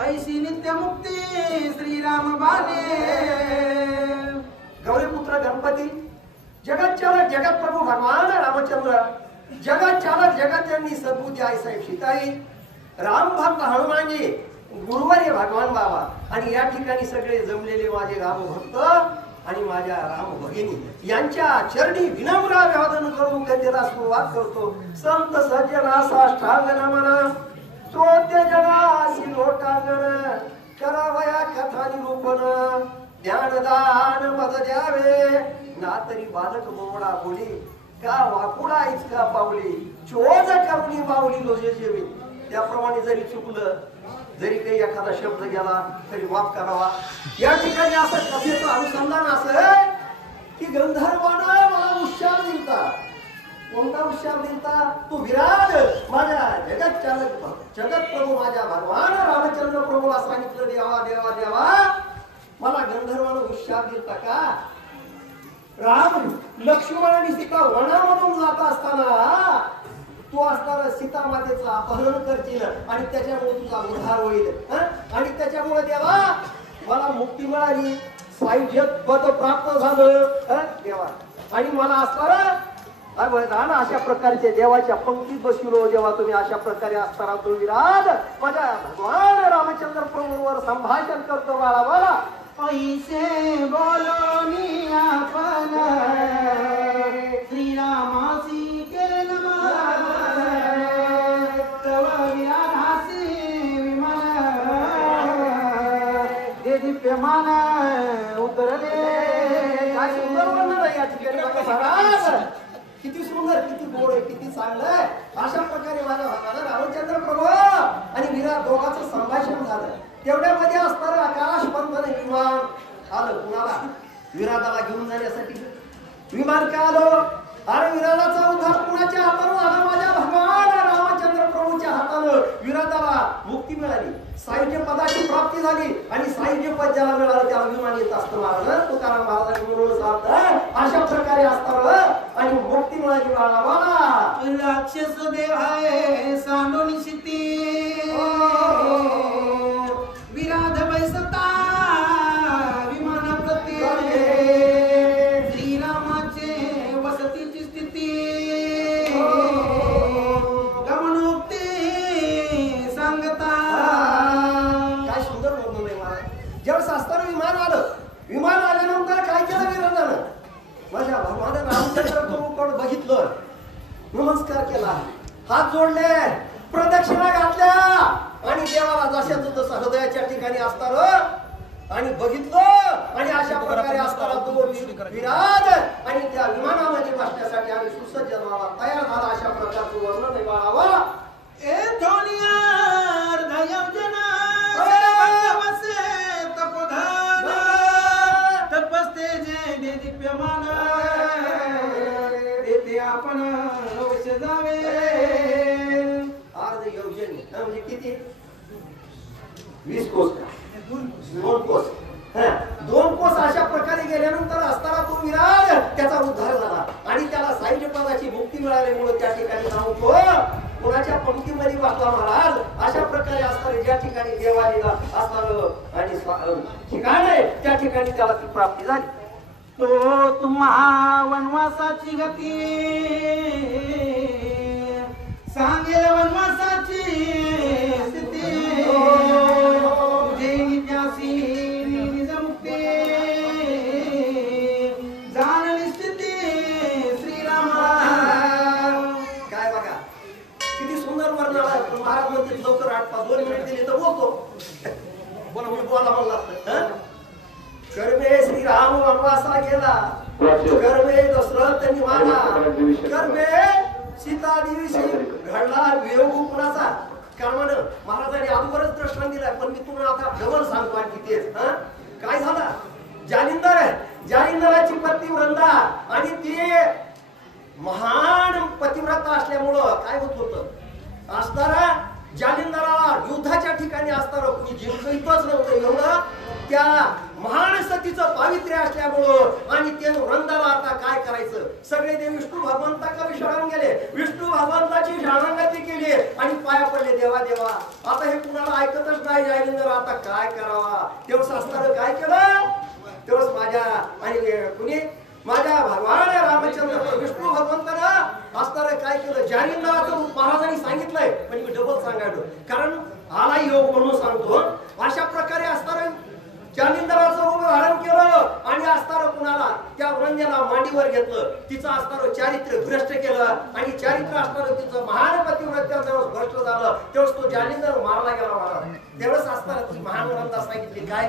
ऐसी नित्य मुक्ती श्रीराम बाने गौरीपुत्र गणपती जगत चालक जगत प्रभू भगवान रामचंद्र जगत चालक जगत जननी सद्बुद्धी आई साहेब सीताई राम भक्त हनुमानजी गुरुवारी भगवान बाबा आणि या ठिकाणी सगळे जमलेले माझे राम भक्त आणि माझ्या राम भगिनी यांच्या चरणी विनम्र अभिवादन करून कथेला सुरुवात करतो. संत सज्जना साष्टांग नमन श्रोत्य जनासी लोटांगण करावया कथा निरूपण ज्ञानदान पद द्यावे ना तरी बालक मोडा बोली का वाकुडा इचका पावली चोज करुणी माऊली लोजे जेवे. त्याप्रमाणे जरी चुकलं जरी काही एखादा शब्द गेला तरी माफ करावा. या ठिकाणी असं कथेचं अनुसंधान असं की गंधर्वानं मला उच्चार दिलता. कोणता उच्चार दिलता? तो विराट माझ्या जगत चालक जगत प्रभू माझ्या भगवान रामचंद्र प्रभूला सांगितलं देवा देवा देवा मला गंधर्वानं उच्चार दिलता का राम लक्ष्मण आणि सीता वनामधून जात असताना तू असताना सीता मातेचं अपहरण करशील आणि त्याच्यामुळे तुझा उद्धार होईल आणि त्याच्यामुळे देवा मला मुक्ती मिळाली सायुज्य पद प्राप्त झालं देवा आणि मला असताना अशा प्रकारचे देवाच्या पंक्तीत बसलो जेव्हा तुम्ही अशा प्रकारे असताना तो विराट माझ्या भगवान रामचंद्र प्रभूंवर संभाषण करतो बाळा बाळा ऐसे बोलोनी आपण श्रीरामासी केले नमन तव विराधासी विमान दे दिव्यमान उतरले. काय सुंदर वर्णन आहे या ठिकाणी महाराज. किती सुंदर किती गोड आहे किती चांगलं आहे. अशा प्रकारे माझ्या भगवान रामचंद्र प्रभू आणि विराट दोघांचं संभाषण झालं. तेवढ्यामध्ये असणारं आकाश पंथाने विमान आलं. कुणाला? विराटाला घेऊन जाण्यासाठी विमान का आलं? अरे विराटाचा उद्धार कुणाच्या हातानं झाला? माझ्या भगवान रामचंद्र प्रभूच्या हातानं विराटाला मुक्ती मिळाली सायुज्य पदाची प्राप्ती झाली आणि सायुज्य पद ज्याला मिळालं त्याला विमान येत असतं महाराज तुकाराम महाराजांनी म्हणून सांगतात अशा प्रकारे असतात आणि मुक्ती मिळाली बाळा बाळा. राक्षस देव आहे सांडोनी शिती विराध बैसता विमान प्रती श्रीरामाचे वसतीची स्थिती गमनोक्ती सांगता. काय सुंदर वर्णन आहे महाराज. ज्यावेळेस असताना विमान आलं विमान आल्यानंतर काय केलं विराजानं? माझ्या भगवान रामचंद्र प्रभूकडे बघितलं नमस्कार केला हात जोडले प्रदक्षिणा घातल्या आणि देवाला जशाचं तसं हृदयाच्या ठिकाणी असताना आणि बघितलं आणि अशा प्रकारे असताना तो विराज आणि त्या विमानामध्ये बसण्यासाठी आम्ही सुसज्ज झाला तयार झाला. अशा प्रकारचं वर्णन आहे बाळावा. ए धोनियार दयावजना बसे तपोधन तपस्ते जे दिव्यमान येथे आपण अवश्य जावे. अर्ध योजनी म्हणजे किती? 20 कोस 2 कोस 2 कोस अशा प्रकारे गेल्यानंतर असताना तो विराज त्याचा उद्धार झाला आणि त्याला सायुज्य पदाची मुक्ती मिळाल्यामुळे त्या ठिकाणी जाऊन तो कोणाच्या पंक्तीमध्ये वाचला महाराज. अशा प्रकारे असताना ज्या ठिकाणी देवालीला असताना आणि ठिकाण आहे त्या ठिकाणी त्याला ती प्राप्ती झाली. तो तुम्हा वनवासाची गती सांगेल वनवासाची स्थिती तुझे नित्यासी निज मुक्ती जाणली स्थिती श्रीरामा. काय बघा किती सुंदर वर्णन आहे. महाराज म्हणते लवकर 8-5 मिनिट दिले तर बोलतो. बोला म्हणला कर्मे श्रीराम वनवासा गेला कर्मे दशरथ निवाला कर्मे सीता देवीशी घडला वियोग कुणाचा कारण महाराजांनी अगोदरच दृष्टांत दिलाय, पण मी तुम्हाला आता डबल सांगतो आणखी तेच. काय झालं, जालिंदराची पत्नी वृंदा आणि ती महान पतिव्रता असल्यामुळं काय होत होतं, असताना जालिंदराला युद्धाच्या ठिकाणी असताना कुणी जिंकतच नव्हतं एवढं त्या महान सतीचं पावित्र्य असल्यामुळं. आणि ते वृंदाला आता काय करायचं, सगळे ते विष्णू भगवंताकडे शरण गेले, विष्णू भगवंताची शरणागती केली आणि पाया पडले, देवा देवा आता हे कुणाला ऐकतच नाही जालिंदर, आता काय करावा. तेव्हा असताना काय केलं, तेव्हाच माझ्या आणि कुणी माझ्या भगवान रामचंद्र विष्णू भगवंतानं असताना काय केलं, जालिंदराचं रूप महाराजांनी सांगितलंय, पण मी डबल सांगायचो कारण आला योग म्हणून सांगतो. अशा प्रकारे असताना जालिंदराचं रूप धारण केलं आणि असताना कुणाला त्या वृंदेला मांडीवर घेतलं, तिचं असताना चारित्र्य भ्रष्ट केलं आणि चारित्र्य असताना तिचं महान पतिव्रत्या भ्रष्ट झालं, तेव्हाच तो जालिंदर मारला गेला महाराज. तेव्हाच असताना ती महान वृंदा सांगितली काय